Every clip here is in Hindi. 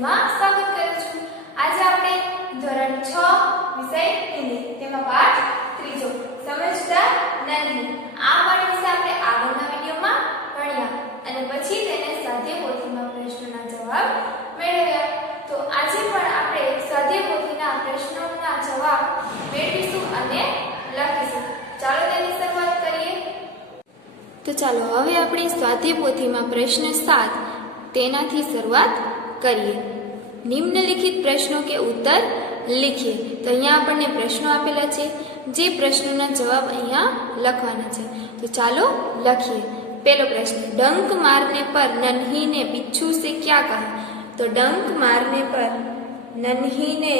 લેસનમાં સ્વાગત કરું છું। આજે આપણે ધોરણ 6 વિષય હિન્દી તેમાં પાઠ ત્રીજો સમજતા નહીં આ પાઠ વિશે આપણે આગળના વિડિયોમાં ભણ્યા અને પછી તેને સ્વાધ્યાય પોથીમાં પ્રશ્નોના જવાબ મેળવ્યા। તો આજે પણ આપણે સ્વાધ્યાય પોથીના પ્રશ્નોના જવાબ મેળવીશું અને લખીશું। ચાલો તેની શરૂઆત કરીએ। तो चलो हवे अपने स्वाध्याय पोथी में प्रश्न 7 तेनाथी शुरुआत करिए। निम्नलिखित प्रश्नों के उत्तर लिखिए। तो अहींया आपणे प्रश्नों आपेला छे जे प्रश्नोना जवाब अहींया लखवाना छे। तो चालो लखीए। पहलो प्रश्न, डंक मारने पर नन्ही ने बिच्छू से क्या कहा? तो डंक मारने पर नन्ही ने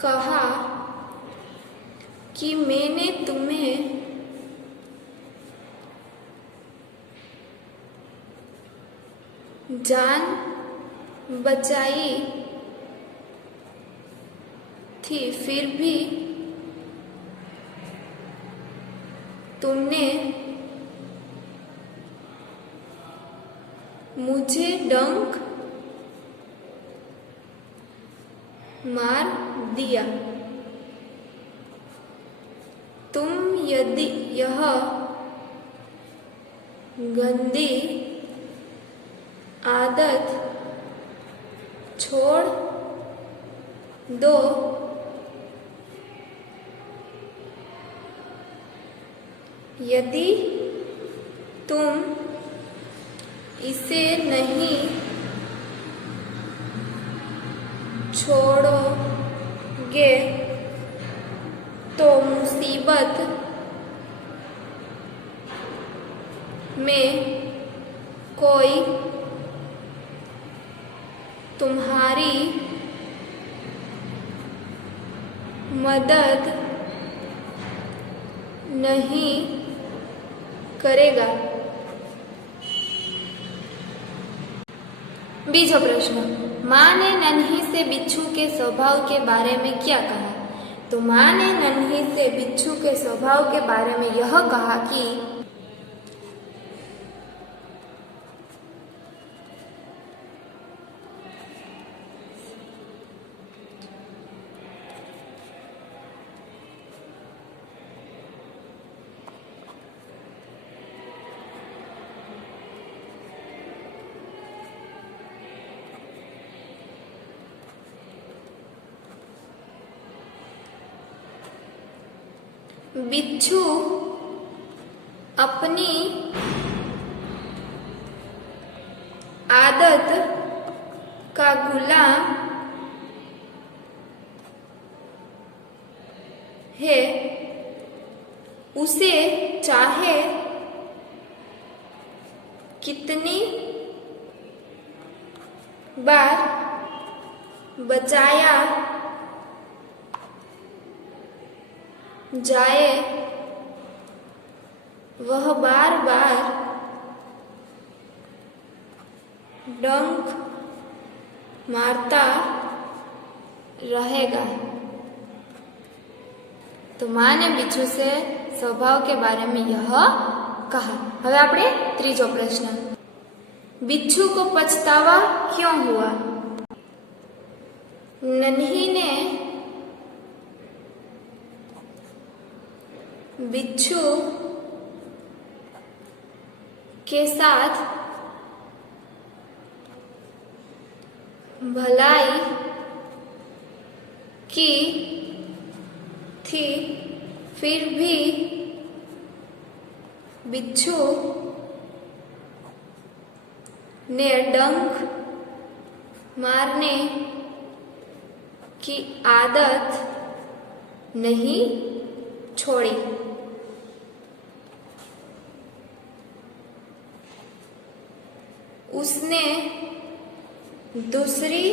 कहा कि मैंने तुम्हें जान बचाई थी, फिर भी तुमने मुझे डंक मार दिया। तुम यदि यह गंदी आदत छोड़ दो यदि तुम इसे नहीं छोड़ोगे तो मुसीबत में कोई तुम्हारी मदद नहीं करेगा। बीजो प्रश्न, माँ ने नन्ही से बिच्छू के स्वभाव के बारे में क्या कहा? तो माँ ने नन्ही से बिच्छू के स्वभाव के बारे में यह कहा कि बिच्छू अपनी आदत का गुलाम है, उसे चाहे कितनी बार बचाया जाए वह बार बार डंक मारता रहेगा। तो माँ ने बिच्छू से स्वभाव के बारे में यह कहा। हवे आपणे त्रीजो प्रश्न, बिच्छू को पछतावा क्यों हुआ? नन्ही ने बिच्छू के साथ भलाई की थी, फिर भी बिच्छू ने डंक मारने की आदत नहीं छोड़ी। उसने दूसरी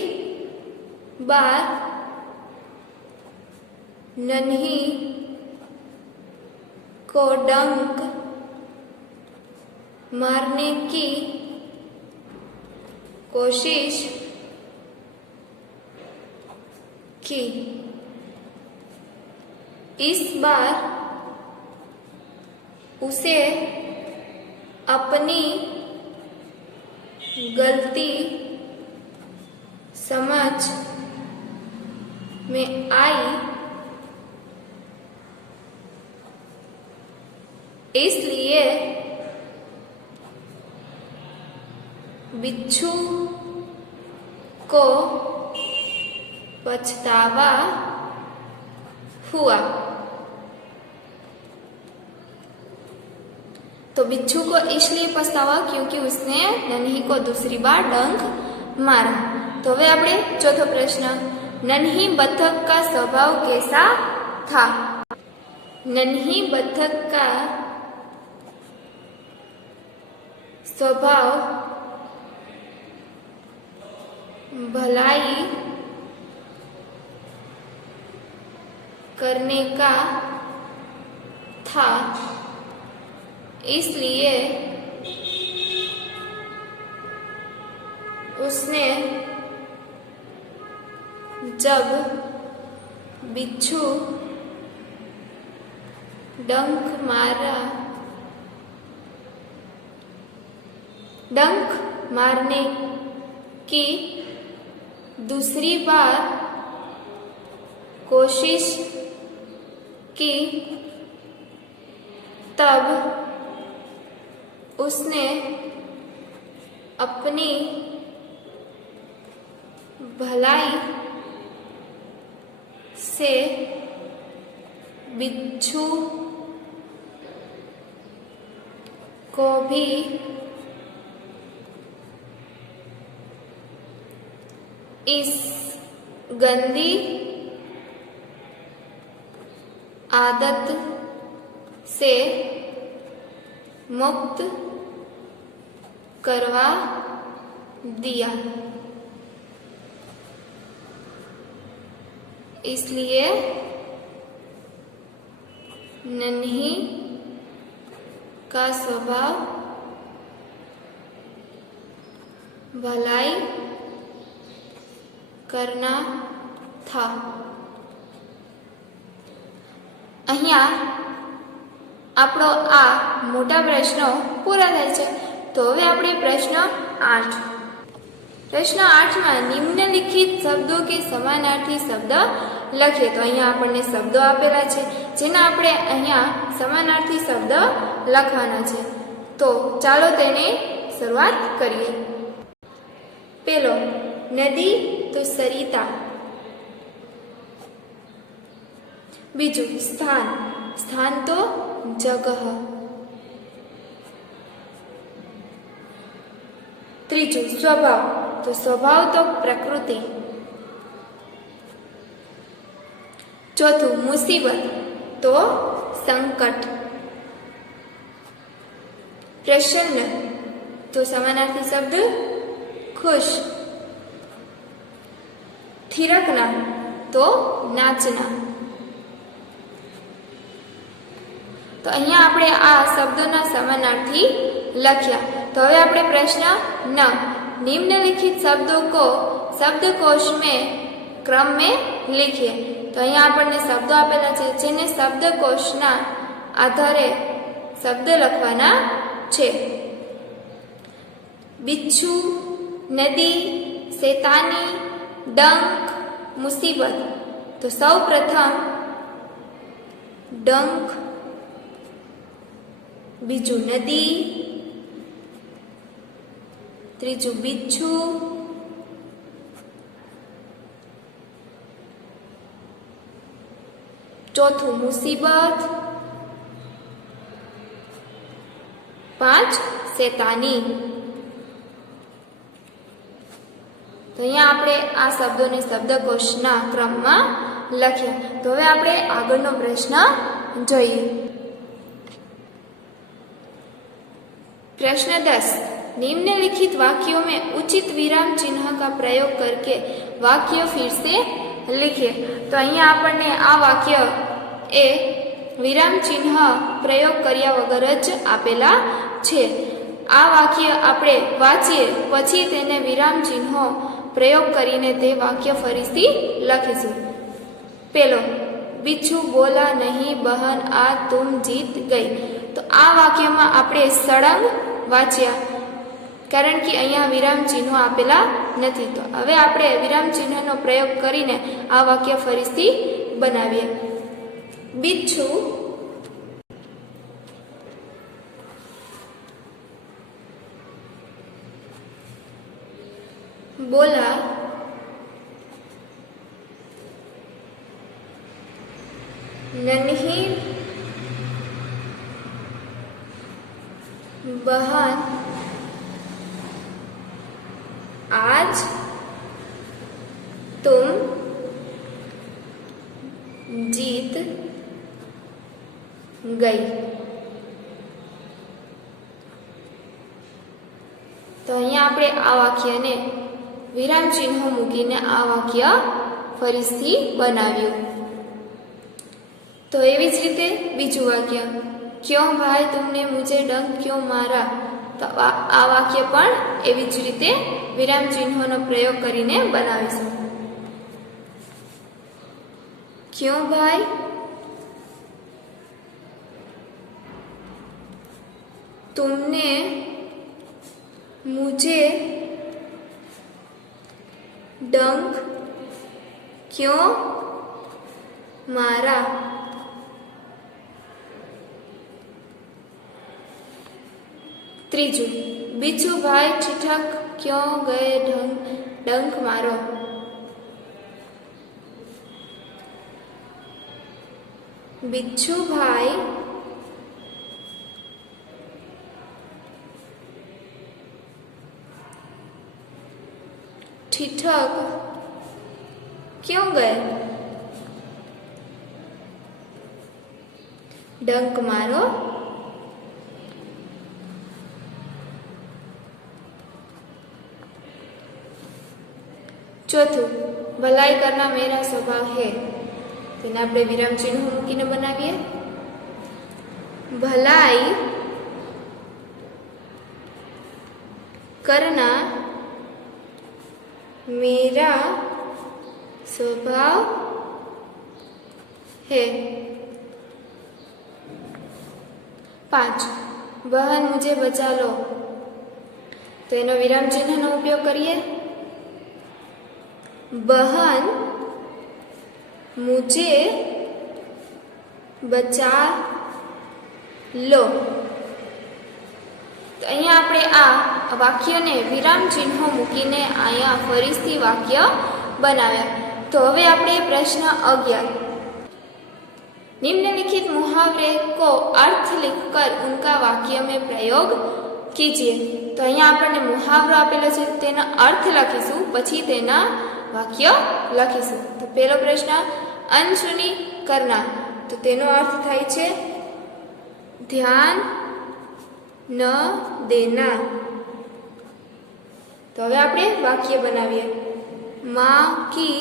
बार नन्ही को डंक मारने की कोशिश की। इस बार उसे अपनी गलती समझ में आई, इसलिए बिच्छू को पछतावा हुआ। तो बिच्छू को इसलिए पछतावा क्योंकि उसने नन्ही को दूसरी बार डंक मारा। तो હવે આપણે ચોથો પ્રશ્ન, नन्ही बत्तख का स्वभाव कैसा था? नन्ही बत्तख का स्वभाव भलाई करने का था, इसलिए उसने जब बिच्छू डंक मारने की दूसरी बार कोशिश की, तब उसने अपनी भलाई से बिच्छू को भी इस गंदी आदत से मुक्त करवा दिया। इसलिए नन्ही का स्वभाव भलाई करना था। અહીંયા આપણો આ મોટા પ્રશ્નો પૂરા થાય છે। તો હવે આપણે પ્રશ્ન 8। प्रश्न 8 में निम्नलिखित शब्दों के समानार्थी शब्द लखिए। तो अहींया आपणे शब्दों आपेला छे, जेना आपणे अहींया समानार्थी शब्द लखवाना छे। तो चालो तेने शुरुआत करिए। पहलो नदी तो सरिता, बीजू स्थान, स्थान तो जगह, त्रीजू स्वभाव, तो स्वभाव तो प्रकृति, चौथु मुसीबत तो संकट, प्रसन्न तो समानार्थी शब्द खुश, थिरकना तो नाचना। तो अहींया आपणे आ शब्दोना समानार्थी लख्या। तो हवे आपणे प्रश्न 9, निम्नलिखित शब्दों को शब्दकोश में क्रम में लिखिए। तो अहींया आपणे शब्दों आपेला छे, जेने शब्दकोशना आधारे शब्द लखवाना छे। बिच्छू, नदी, शैतानी, डंक, मुसीबत। तो सौ प्रथम डंक, बीजू नदी, त्रीजू बिच्छू, चौथु मुसीबत, 5 शैतानी। तो अहींया आपणे आ शब्दोने शब्दकोशना क्रममां लख्या। तो हवे आपणे આગળનો પ્રશ્ન જોઈએ। प्रश्न 10, निम्नलिखित वाक्यों में उचित विराम चिन्ह का प्रयोग करके वाक्य फिर से लिखिए। तो अहींया आपणे आ वाक्य ए विराम चिन्ह प्रयोग कर्या वगर ज आपेला छे। આ વાક્ય આપણે વાંચીએ પછી તેને વિરામ ચિહ્નો પ્રયોગ કરીને તે વાક્ય ફરીથી લખીશું. પેલો, બિચ્છુ બોલા નહીં બહન આ તુમ જીત ગઈ. તો આ વાક્યમાં આપણે સળંગ વાંચ્યા કારણ કે અહીંયા વિરામ ચિહ્નો આપેલા નથી. તો હવે આપણે વિરામ ચિહ્નનો પ્રયોગ કરીને આ વાક્ય ફરીથી બનાવીએ. બિચ્છુ बोला नन्ही बहन आज तुम जीत गई. तो અહીંયા આપણે આ વાક્યને વિરામ ચિહ્નો મૂકીને આ વાક્ય ફરીથી બનાવ્યું. તો એવી જ રીતે બીજું વાક્ય, ક્यों भाई तुमने मुझे डंक क्यों मारा. તો આ વાક્ય પણ એવી જ રીતે વિરામ ચિહ્નોનો પ્રયોગ કરીને બનાવીશું. क्यों भाई तुमने मुझे डंक क्यों मारा. तीजू, बिच्छू भाई ठिठक क्यों गए डंक मारो. बिच्छू भाई ठिठक क्यों गए डंक मारो. चौथुं, भलाई करना मेरा स्वभाव है. તેને આપણે વિરામ ચિહ્ન મૂકીને બનાવીએ. ભલાઈ करना मेरा स्वभाव है. 5, बहन मुझे बचा लो. तो एनो विराम चिन्ह नो उपयोग करिए. बहन मुझे बचा लो. तो अहींया आपणे आ वाक्यने विराम चिन्हों मूकीने अहींया फरीथी वाक्य बनाव्या. तो हवे आपणे प्रश्न 11, निम्नलिखित मुहावरे को अर्थ लिखकर उनका वाक्य में प्रयोग कीजिए. तो अहींया आपणे मुहावरो आपेलो छे तेनो अर्थ लखीशुं पछी तेना वाक्य लखीशुं. तो पहेलो प्रश्न, अनसुनी करना. तो तेनो अर्थ थाय छे ध्यान न देना. तो हवे आपणे वाक्य बनावीए. माँ की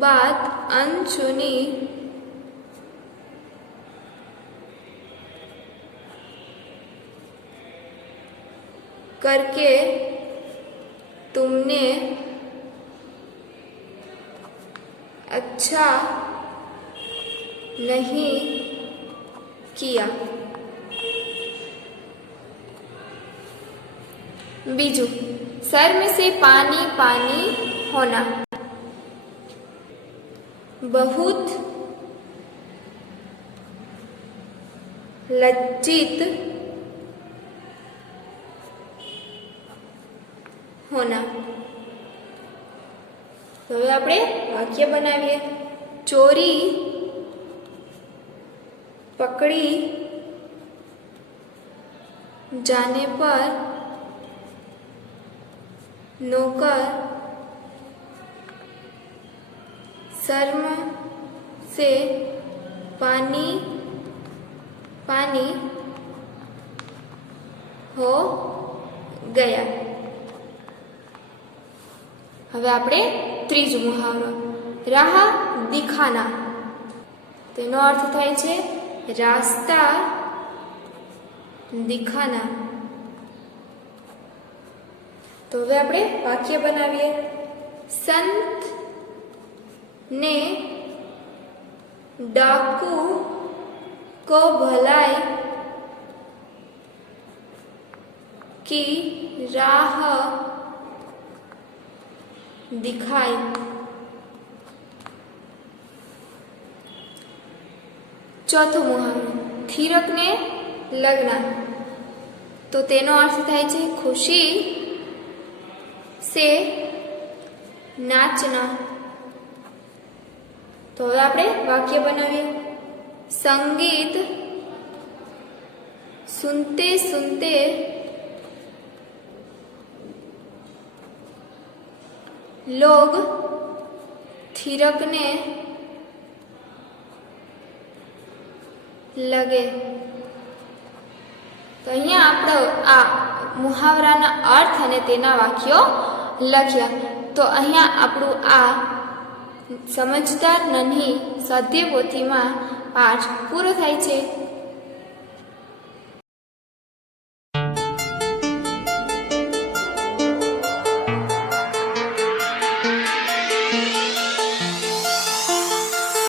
बात अनसुनी करके तुमने अच्छा नहीं किया. बीजू, सर में से पानी पानी होना. बहुत लज्जित होना. तो હવે આપણે વાક્ય બનાવીએ. ચોરી पकड़ी जाने पर नौकर शर्म से पानी पानी हो गया. હવે આપણે ત્રીજો મુહાવરો, રાહ દિખાના. તેનો અર્થ થાય છે રાસ્તા दिखाना। तो હવે આપણે વાક્ય બનાવીએ। संत ने डाकू को भलाई की राह दिखाई। चौथो मुहावरो थीरक ने लगना। तो तेनो अर्थ थाय छे खुशी से नाचना। तो હવે આપણે વાક્ય બનાવીએ। संगीत सुनते सुनते लोग थिरकने लगे। तो अहींया आपणे आ मुहावराना अर्थ अने तेना वाक्यो लख्या। तो अहींया आपणुं आ समझदार नन्ही स्वाध्याय पोथीमां पाठ पूरो थाय छे।